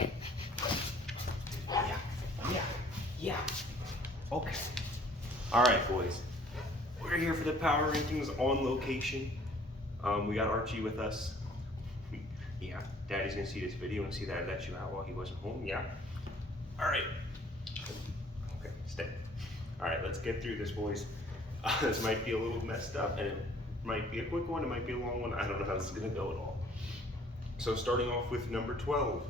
Yeah, yeah, yeah. Okay. All right, boys. We're here for the power rankings on location. We got Archie with us. Yeah, Daddy's gonna see this video and see that I let you out while he wasn't home. Yeah. All right. Okay, stay. All right, let's get through this, boys. This might be a little messed up, and it might be a quick one. It might be a long one. I don't know how this is gonna go at all. So starting off with number 12.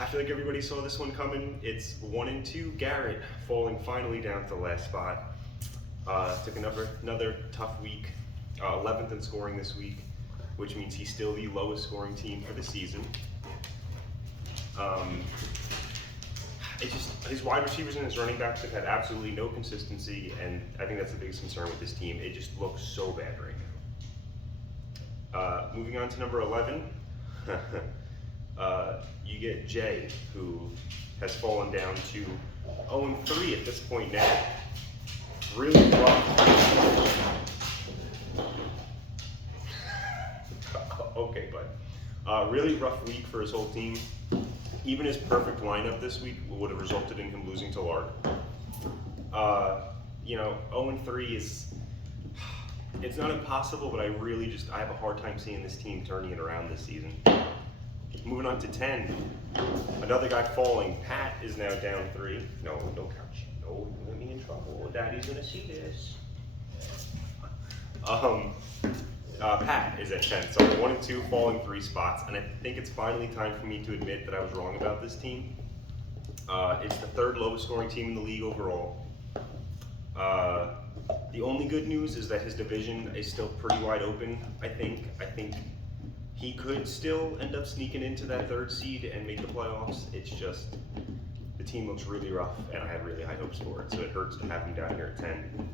I feel like everybody saw this one coming. It's 1 and 2. Garrett falling finally down to the last spot. Took another tough week. 11th in scoring this week, which means he's still the lowest scoring team for the season. It's just his wide receivers and his running backs have had absolutely no consistency, and I think that's the biggest concern with this team. It just looks so bad right now. Moving on to number 11. You get Jay, who has fallen down to 0-3 at this point now. Really rough. Okay, bud. Really rough week for his whole team. Even his perfect lineup this week would have resulted in him losing to Lark. 0-3 is, it's not impossible, but I have a hard time seeing this team turning it around this season. Moving on to 10, another guy falling. Pat is now down 3. No couch. No, you get me in trouble. Daddy's gonna see this. Pat is at 10, so 1 and 2, falling 3 spots, and I think it's finally time for me to admit that I was wrong about this team. It's the 3rd lowest scoring team in the league overall. The only good news is that his division is still pretty wide open, I think. I think he could still end up sneaking into that 3rd seed and make the playoffs. It's just, the team looks really rough, and I had really high hopes for it, so it hurts to have him down here at 10.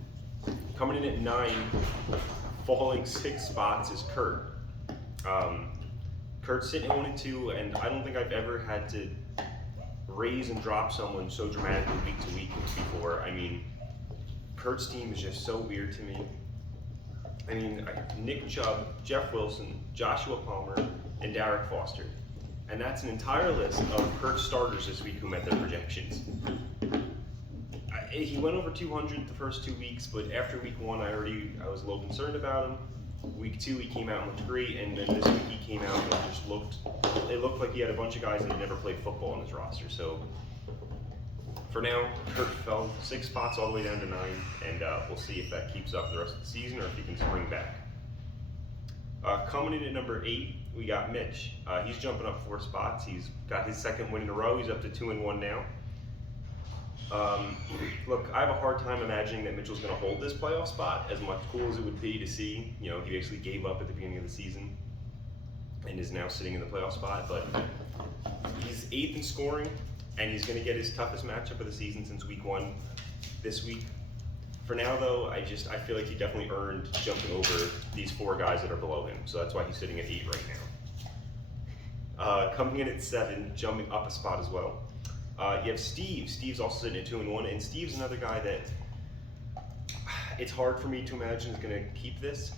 Coming in at 9, falling 6 spots is Kurt. Kurt's sitting at 1 and 2, and I don't think I've ever had to raise and drop someone so dramatically week to week before. I mean, Kurt's team is just so weird to me. I mean, Nick Chubb, Jeff Wilson, Joshua Palmer, and Derek Foster. And that's an entire list of Kurt's starters this week who met their projections. He went over 200 the first 2 weeks, but after week 1, I was a little concerned about him. Week 2, he came out and looked great, and then this week he came out and it looked like he had a bunch of guys that had never played football on his roster. So for now, Kurt fell 6 spots all the way down to 9, and we'll see if that keeps up the rest of the season or if he can spring back. Coming in at number 8, we got Mitch. He's jumping up 4 spots. He's got his 2nd win in a row. He's up to 2-1 now. Look, I have a hard time imagining that Mitchell's going to hold this playoff spot, as much cool as it would be to see. You know, he basically gave up at the beginning of the season and is now sitting in the playoff spot, but he's 8th in scoring, and he's going to get his toughest matchup of the season since week 1 this week. For now, though, I feel like he definitely earned jumping over these 4 guys that are below him, so that's why he's sitting at 8 right now. Coming in at 7, jumping up a spot as well. You have Steve. Steve's also sitting at 2-1, and Steve's another guy that it's hard for me to imagine is going to keep this.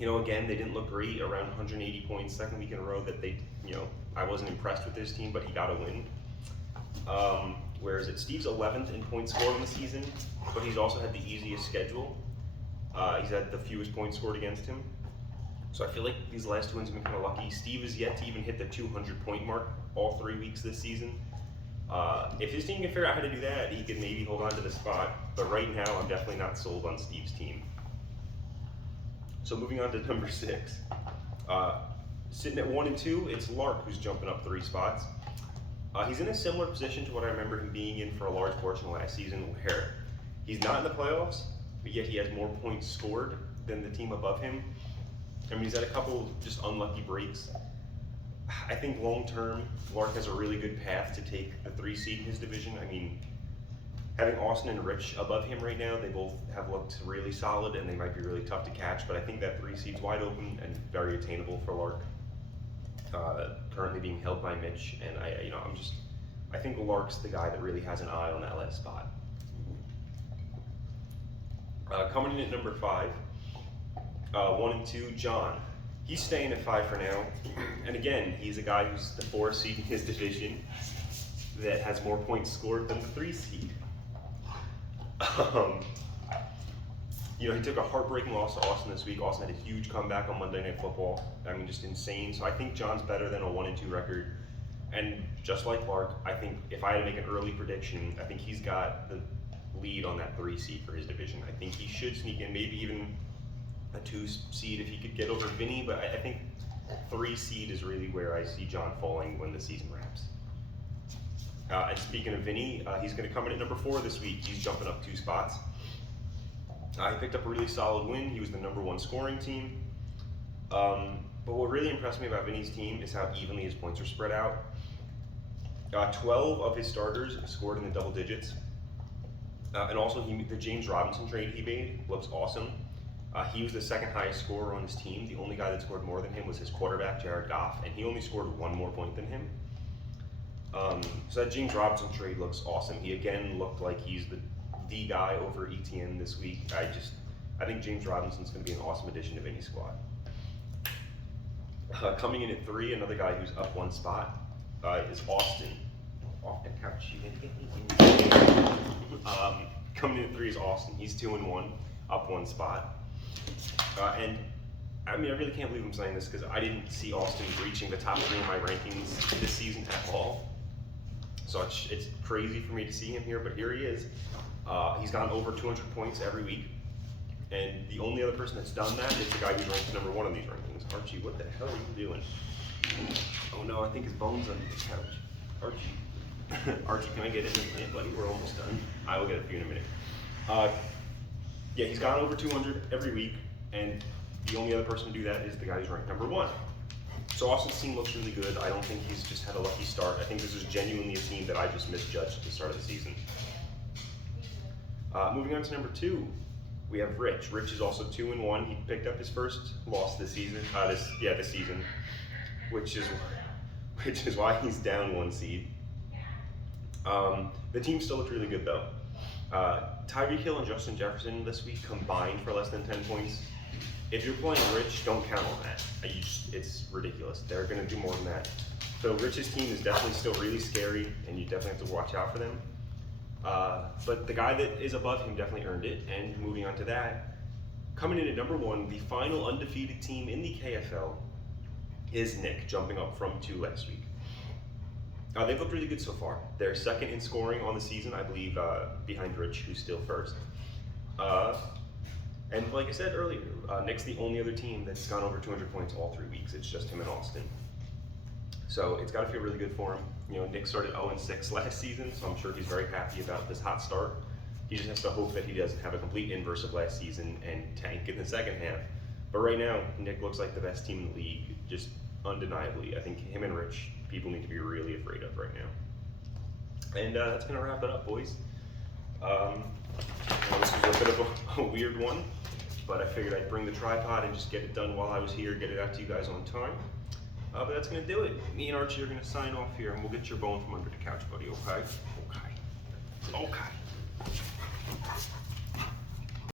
Again, they didn't look great, around 180 points, 2nd week in a row that I wasn't impressed with this team, but he got a win. Whereas Steve's 11th in points scored in the season, but he's also had the easiest schedule. He's had the fewest points scored against him. So I feel like these last 2 wins have been kind of lucky. Steve is yet to even hit the 200-point mark all 3 weeks this season. If his team can figure out how to do that, he could maybe hold on to the spot. But right now, I'm definitely not sold on Steve's team. So moving on to number 6. Sitting at 1 and 2, it's Lark who's jumping up 3 spots. He's in a similar position to what I remember him being in for a large portion of last season, where he's not in the playoffs, but yet he has more points scored than the team above him. I mean, he's had a couple just unlucky breaks. I think long term, Lark has a really good path to take the 3 seed in his division. I mean, having Austin and Rich above him right now, they both have looked really solid, and they might be really tough to catch, but I think that 3 seed's wide open and very attainable for Lark. Currently being held by Mitch, and I think Lark's the guy that really has an eye on that last spot. Coming in at number 5, 1 and 2, John. He's staying at 5 for now. And again, he's a guy who's the 4 seed in his division that has more points scored than the 3 seed. You know, he took a heartbreaking loss to Austin this week. Austin had a huge comeback on Monday Night Football. I mean, just insane. So I think John's better than a 1-2 record. And just like Clark, I think if I had to make an early prediction, I think he's got the lead on that 3 seed for his division. I think he should sneak in, maybe even a 2 seed if he could get over Vinny. But I think 3 seed is really where I see John falling when the season wraps. And speaking of Vinny, he's going to come in at number 4 this week. He's jumping up 2 spots. He picked up a really solid win. He was the number 1 scoring team. But what really impressed me about Vinny's team is how evenly his points are spread out. 12 of his starters scored in the double digits. And also, the James Robinson trade he made looks awesome. He was the 2nd highest scorer on his team. The only guy that scored more than him was his quarterback, Jared Goff, and he only scored 1 more point than him. So that James Robinson trade looks awesome. He again looked like he's the guy over ETN this week. I think James Robinson's going to be an awesome addition to Vinny's squad. Coming in at 3, another guy who's up 1 spot is Austin. Off the couch, coming in at 3 is Austin. He's 2-1, up 1 spot. And I mean, I really can't believe I'm saying this because I didn't see Austin reaching the top 3 in my rankings this season at all. So it's crazy for me to see him here, but here he is. He's gone over 200 points every week. And the only other person that's done that is the guy who's ranked number 1 on these rankings. Archie, what the hell are you doing? Oh no, I think his bone's under the couch. Archie. Archie, can I get in there, buddy? We're almost done. I will get it for you in a minute. Yeah, he's gone over 200 every week, and the only other person to do that is the guy who's ranked number 1. So Austin's team looks really good. I don't think he's just had a lucky start. I think this is genuinely a team that I just misjudged at the start of the season. Moving on to number 2, we have Rich. Rich is also 2-1. He picked up his first loss this season. This season, which is why he's down 1 seed. The team still looks really good though. Tyreek Hill and Justin Jefferson this week combined for less than 10 points. If you're playing Rich, don't count on that. It's ridiculous. They're going to do more than that. So Rich's team is definitely still really scary, and you definitely have to watch out for them. But the guy that is above him definitely earned it. And moving on to that, coming in at number 1, the final undefeated team in the KFL is Nick, jumping up from 2 last week. They've looked really good so far. They're 2nd in scoring on the season, I believe, behind Rich, who's still 1st. And like I said earlier, Nick's the only other team that's gone over 200 points all 3 weeks. It's just him and Austin. So it's got to feel really good for him. You know, Nick started 0-6 last season, so I'm sure he's very happy about this hot start. He just has to hope that he doesn't have a complete inverse of last season and tank in the second half. But right now, Nick looks like the best team in the league, just undeniably. I think him and Rich, people need to be really afraid of right now. And that's going to wrap it up, boys. This was a bit of a weird one, but I figured I'd bring the tripod and just get it done while I was here, get it out to you guys on time. But that's going to do it. Me and Archie are going to sign off here, and we'll get your bone from under the couch, buddy, okay? Okay. Okay.